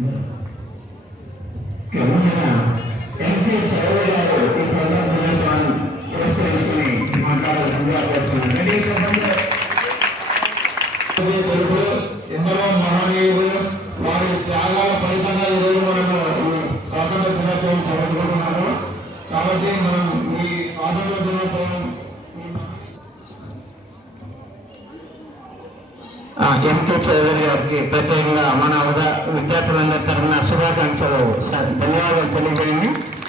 Amen. MP Chowdary గారికి ప్రత్యేకంగా మన విద్యార్థులందరి తరఫున శుభాకాంక్షలు. స- ధన్యవాదాలు తెలియజేయండి.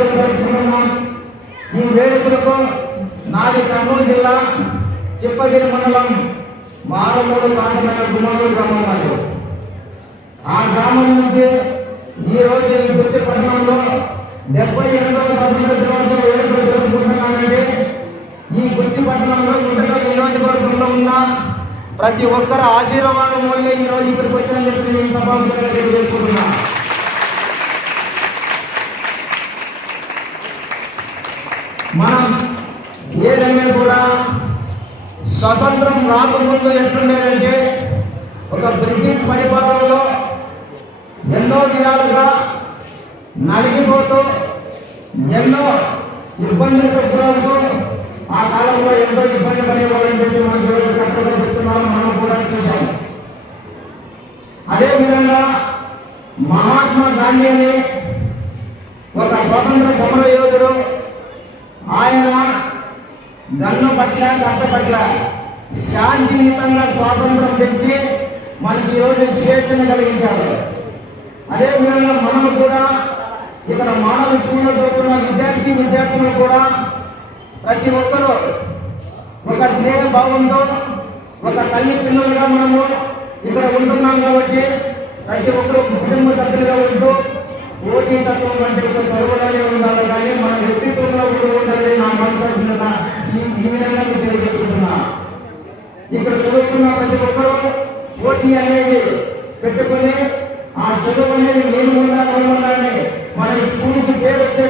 వేడుకలు జరుపుకుంటున్నాం ఈ వేడుకలకు నాది కర్నూలు జిల్లా చిప్పగిరి మండలం మారమూడు ప్రాంతమైన గుమ్మూరు గ్రామం నాది. ఆ గ్రామం నుంచి ఈరోజు రోజు గుర్తి పట్టణంలో డెబ్బై ఎనిమిదవ స్వతంత్ర దినోత్సవం వేడుకలు జరుపుకుంటున్నామంటే ఈ గుర్తి పట్టణంలో గుంటకల్ నియోజకవర్గంలో ఉన్న ప్రతి ఒక్కరు ఆశీర్వాదం వల్లే ఈరోజు ఇక్కడికి వచ్చిన చెప్పి నేను సభాముఖంగా తెలియజేసుకుంటున్నాను మనం ఏదైనా కూడా స్వతంత్రం రాకముందు ఎట్లుండేదంటే ఒక బ్రిటిష్ పరిపాలనలో ఎన్నో విధాలుగా నలిగిపోతూ ఎన్నో ఇబ్బందులకు గురవుతూ ఆ కాలంలో ఎంతో ఇబ్బంది పడేవాళ్ళని చెప్పి మనం కష్టంగా చెప్తున్నాము మనం కూడా చూసాం అదేవిధంగా మహాత్మా గాంధీని అని ఒక స్వతంత్ర సమర యోధుడు ఆయన నన్ను పట్ల కట్ట పట్ల శాంతియుతంగా స్వాతంత్రం పెంచి మనకి ఈరోజు స్వేచ్ఛను కలిగించారు. అదేవిధంగా మనం కూడా ఇక్కడ మానవ స్కూల్లో చదువుతున్న విద్యార్థి విద్యార్థులు కూడా ప్రతి ఒక్కరూ ఒక స్నేహ భావంతో ఒక తల్లి పిల్లలుగా మనము ఇక్కడ ఉంటున్నాం కాబట్టి ప్రతి ఒక్కరు కుటుంబ సభ్యులుగా ఉంటూ పోటీ అంటే ఒక చదువులాగే ఉండాలి కానీ మన వ్యక్తిత్వంలో కూడా ఉండాలి నా మనసు ఈ విధంగా తెలియజేస్తున్నా. ఇక్కడ చదువుతున్న ప్రతి ఒక్కరూ పోటీ అనేది పెట్టుకొని ఆ చదువు అనేది నేను ఉండాలి ఉండాలి మన స్కూల్కి పేరు వచ్చే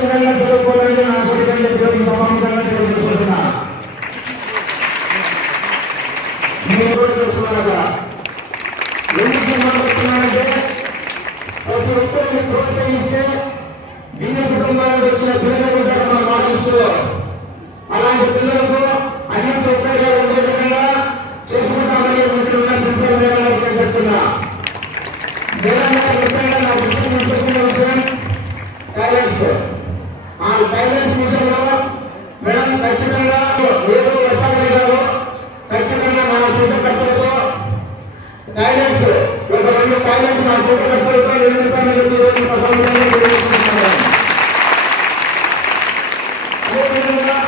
టాయిలెట్స్ ఆ టాయిలెట్స్ విషయంలో మేడం ఖచ్చితంగా ఏదో వసాలి ఖచ్చితంగా నా శుభకర్తలతో టాయిలెట్స్ ఒక రెండు టాయిలెట్స్ నా శుభకర్తలతో నిర్మిస్తానని అదేవిధంగా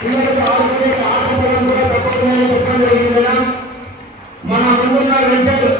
పిల్లలకు ఆరోగ్య కూడా తప్పకుండా చెప్పడం జరిగింది మన ముందున్న విద్యలు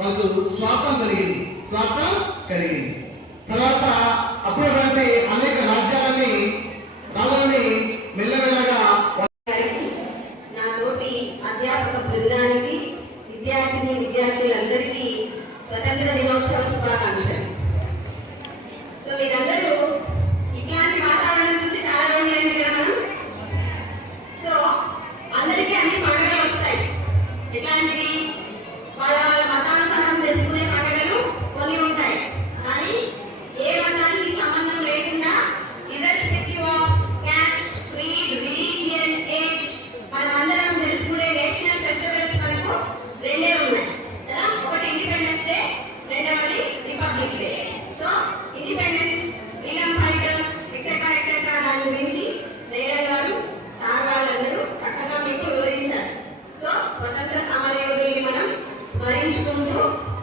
వాళ్ళకు స్వార్థం కలిగింది. స్వార్థం కలిగింది. తర్వాత అప్పుడు అంటే strange number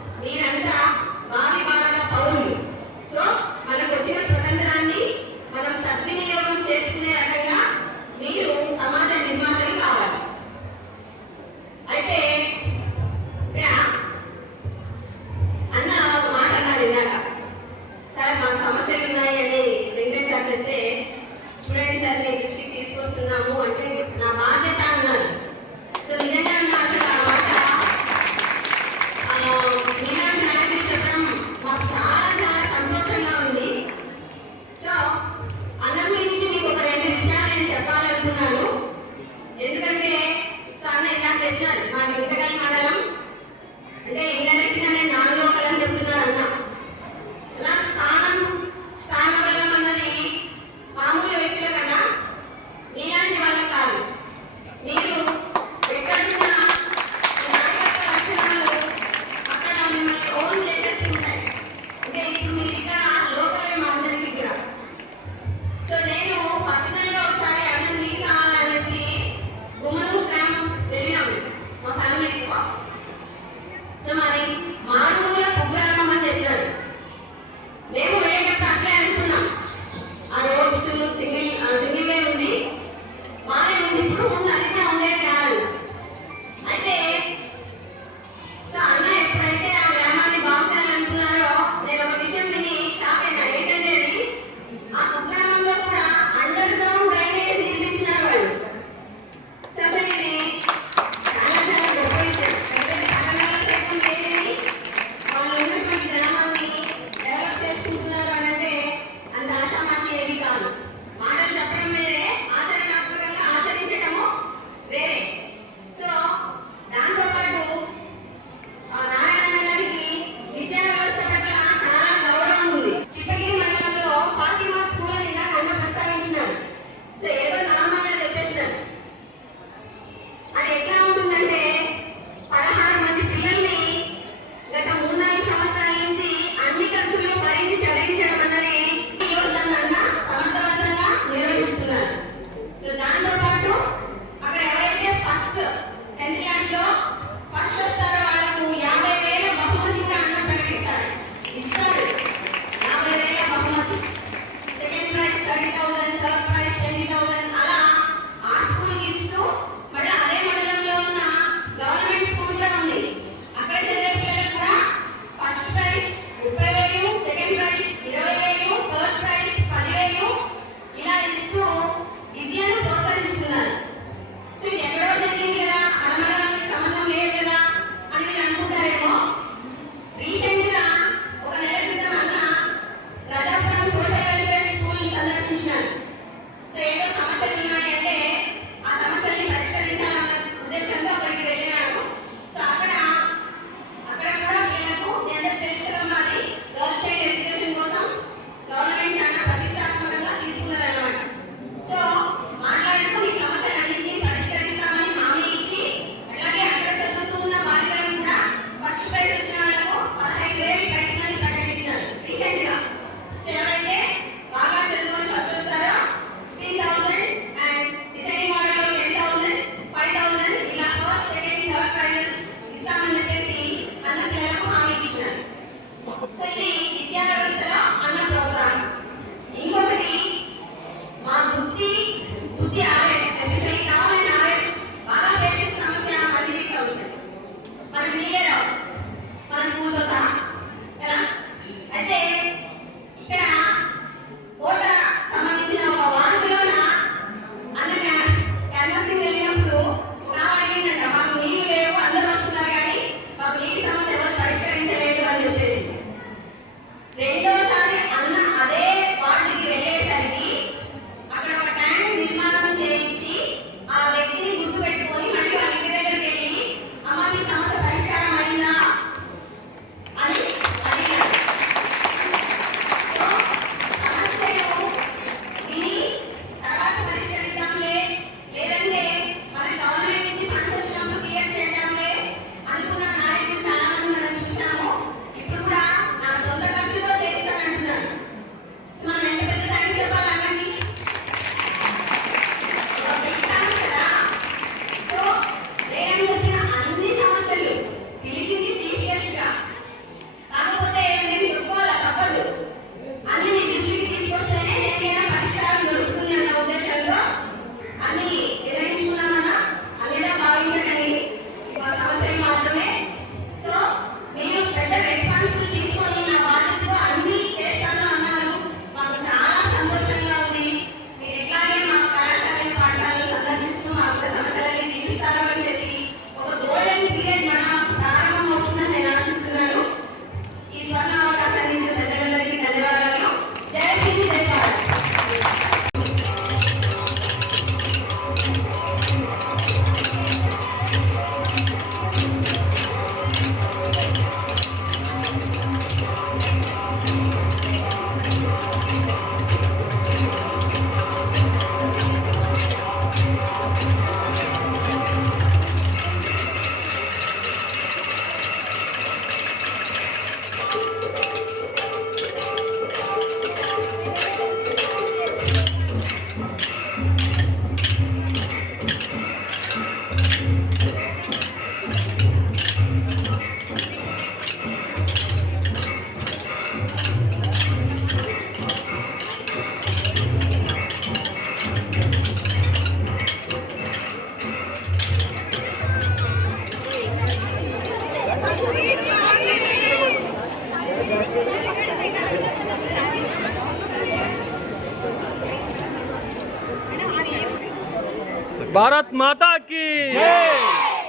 माता की।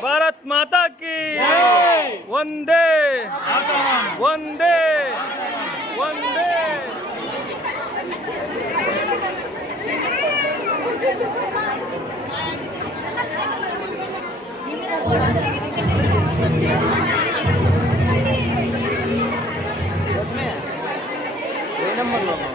भारत माता की। वंदे। वंदे। वंदे। नंबर लो